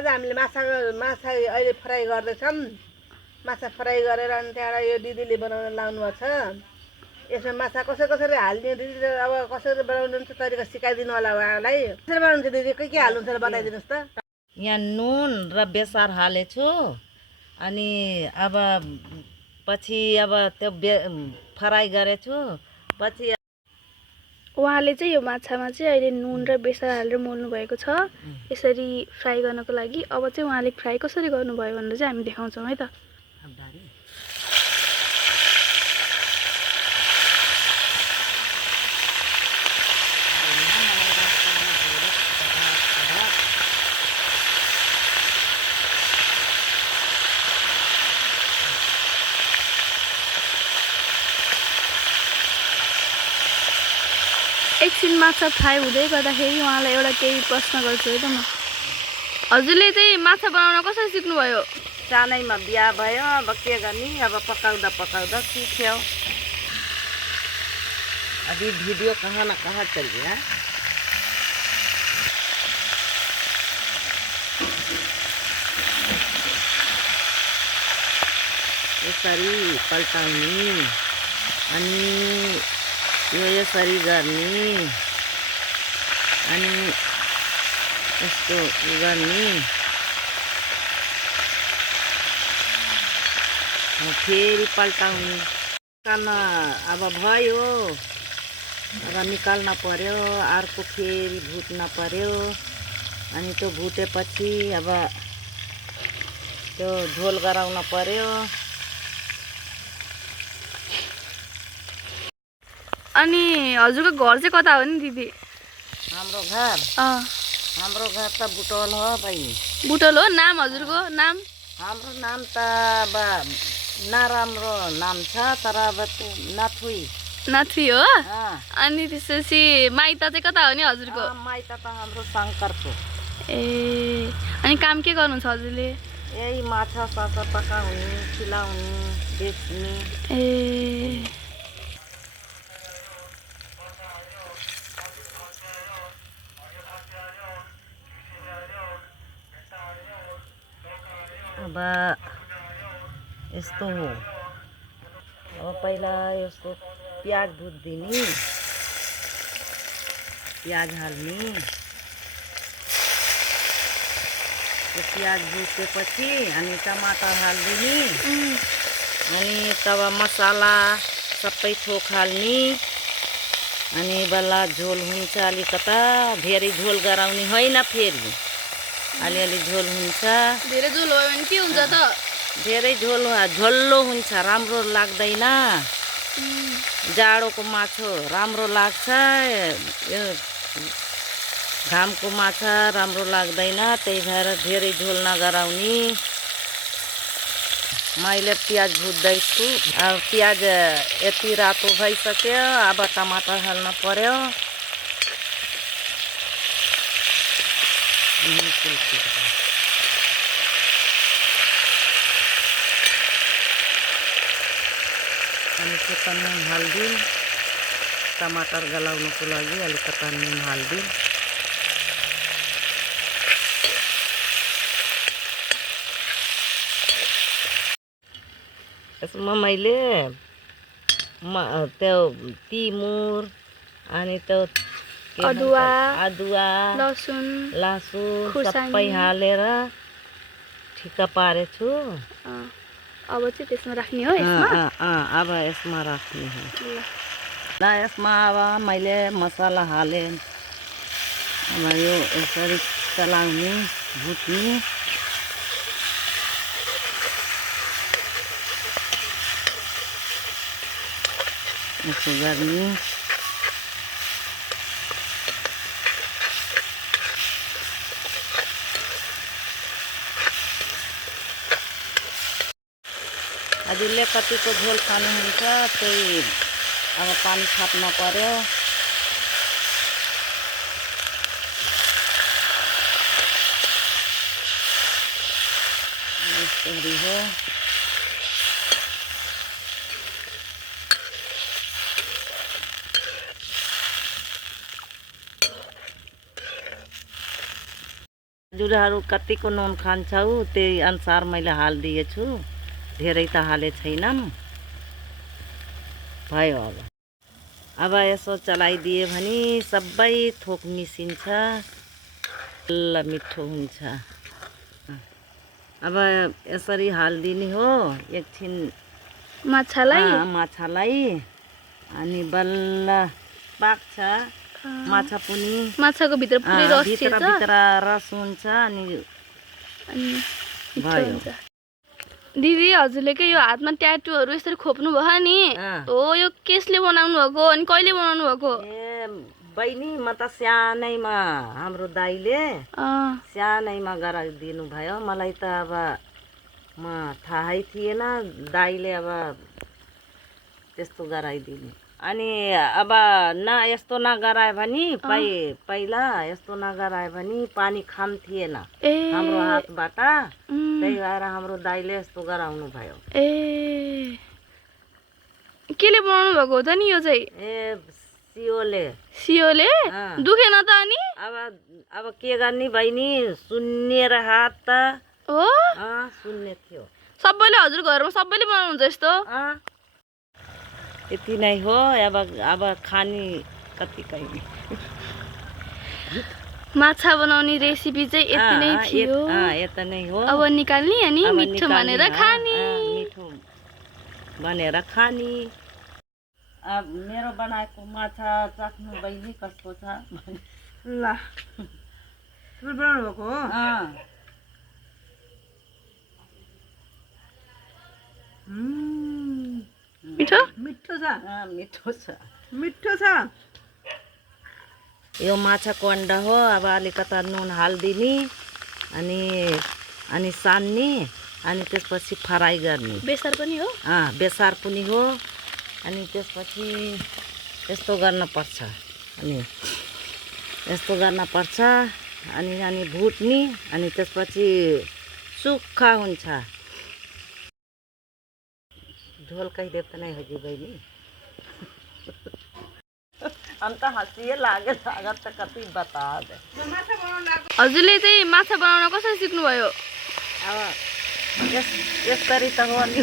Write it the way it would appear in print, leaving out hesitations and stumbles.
आज हामीले माछा अहिले फ्राई गर्दैछौँ। माछा फ्राई गरेर अनि त्यहाँबाट यो दिदीले बनाउन लाउनु भएको छ। यसमा माछा कसरी हाल्ने दिदी, अब कसरी बनाउनुहुन्छ तरिका सिकाइदिनु होला उहाँलाई। कसरी बनाउनुहुन्छ दिदी, के हाल्नुहुन्छ बताइदिनुहोस् त। यहाँ नुन र बेसार हालेछु। अनि अब पछि अब त्यो फ्राई गरेछु। पछि उहाँले चाहिँ यो माछामा चाहिँ अहिले नुन र बेसार हालेर मोल्नु भएको छ यसरी फ्राई गर्नको लागि। अब चाहिँ उहाँले फ्राई कसरी गर्नुभयो भनेर चाहिँ हामी देखाउँछौँ है त। एकछिन माछा फ्राई हुँदै गर्दाखेरि उहाँलाई एउटा केही प्रश्न गर्छु है त म। हजुरले चाहिँ माछा बनाउन कसरी सिक्नुभयो? सानैमा बिहा भयो, अब के गर्ने, अब पकाउँदा सिक्यो। अभी भिडियो कहाँ न कहाँ चल गया। यसरी पल्टाउने अनि यो यसरी गर्ने अनि यस्तो गर्ने, फेरि पल्टाउने। निकाल्न अब भयो, अब निकाल्न पर्यो, अर्को फेरि भुट्न पर्यो। अनि त्यो भुटेपछि अब त्यो झोल गराउन पर्यो। अनि हजुरको घर चाहिँ कता हो नि दिदी? हाम्रो घर त बुटोल हो भाइ। बुटोल हो? नाम हजुरको नाम? हाम्रो नाम त अब नराम्रो नाम छ, तर अब नाथुई हो। अनि त्यसपछि माइत चाहिँ कता हो नि हजुरको? माइत त हाम्रो शङ्करको। ए, अनि काम के गर्नुहुन्छ हजुरले? यही माछा साछा पकाउने, खिलाउने, बेच्ने। ए, अब यस्तो हो। अब पहिला यसको प्याज भुटिदिने, प्याज हाल्ने। त्यो प्याज भुटेपछि अनि टमाटर हालिदिने। अनि तब मसाला सबै थोक हाल्ने। अनि बल्ल झोल हुन्छ अलिकता। धेरै झोल गराउने होइन, फेरि अलिअलि झोल हुन्छ। धेरै झोल भयो भने के हुन्छ त? धेरै झोल्लो हुन्छ, राम्रो लाग्दैन। जाडोको माछा राम्रो लाग्छ, यो घामको माछा राम्रो लाग्दैन। त्यही भएर धेरै झोल नगराउने। मैले प्याज भुट्दैछु। अब प्याज यति रातो भइसक्यो, अब टमाटर हाल्न पर्यो। अनि त्यो नुन हाल्दिउँ, टमाटर गलाउनको लागि अलिकता नुन हाल्दिउँ। यसमा मैले त्यो तिमुर अनि त्यो अदुवा, लसुन खुर्सानी सबै हालेर ठिक्क पारेछु। अब चाहिँ त्यसमा राख्ने हो यसमा? अब यसमा राख्ने हो। ल, यसमा अब मैले मसाला हालेँ। अब यो यसरी चलाउने, भुट्ने। यसो गर्ने। हजुरले कतिको झोल खानुहुन्छ त्यही अब पानी थाप्न पर्यो। यसरी हो। तिमीहरू कतिको नुन खान्छौ त्यही अनुसार मैले हालिदिएछु, धेरै त हाले छैनौँ। भयो अब यसो चलाइदिए भने सबै थोक मिसिन्छ, ल मिठो हुन्छ। अब यसरी हालिदिने हो एकछिन माछालाई, अनि बल्ल पाक्छ माछा पनि। माछाको भित्र पुरै रस छिर्छ, भित्र रस हुन्छ अनि मिठो हुन्छ। दिदी हजुरले के यो हातमा ट्याटुहरू यसरी खोप्नु भयो नि, हो यो केसले बनाउनु भएको अनि कहिले बनाउनु भएको? ए बहिनी, म त सानैमा हाम्रो दाइले सानैमा गराइदिनु भयो। मलाई त अब म थाहै थिएन, दाइले अब त्यस्तो गराइदिनु। अनि अब यस्तो नगरायो भने पहिला यस्तो नगरायो भने पानी खान्थिएन हाम्रो हातबाट, त्यही भएर हाम्रो दाइले यस्तो गराउनु भयो। ए केले बनाउनु भएको हो त नि यो चाहिँ? ए सियोले दुखेन त अनि? अब के गर्ने बहिनी, सुन्निएर हात त हो सुन्ने थियो। सबैले हजुर घरमा सबैले बनाउनुहुन्छ यस्तो? यति नै हो। अब खाने कति कहिले माछा बनाउने रेसिपी चाहिँ यति नै थियो। यति नै हो। अब निकाल्ने अनि मिठो भनेर खाने। मिठो भनेर खाने। अब मेरो बनाएको माछा चाख्नु बहिनी कस्तो छ? ल तिमीले बनाउनु भएको हो? मिठो मिठो छ। यो माछाको अन्डा हो। अब अलिकता नुन हालिदिने अनि सान्ने, अनि त्यसपछि फ्राई गर्ने। बेसार पनि हो? बेसार पनि हो। अनि त्यसपछि यस्तो गर्नुपर्छ, अनि भुट्ने, अनि त्यसपछि सुक्खा हुन्छ। झोल कहिदेव त नै होगी बहिनी। अन्त हँसिए लाग्यो, लागत त कति बता दे। हजुरले चाहिँ माछा बनाउन कसरी सिक्नुभयो? अब यसरी त हो नि।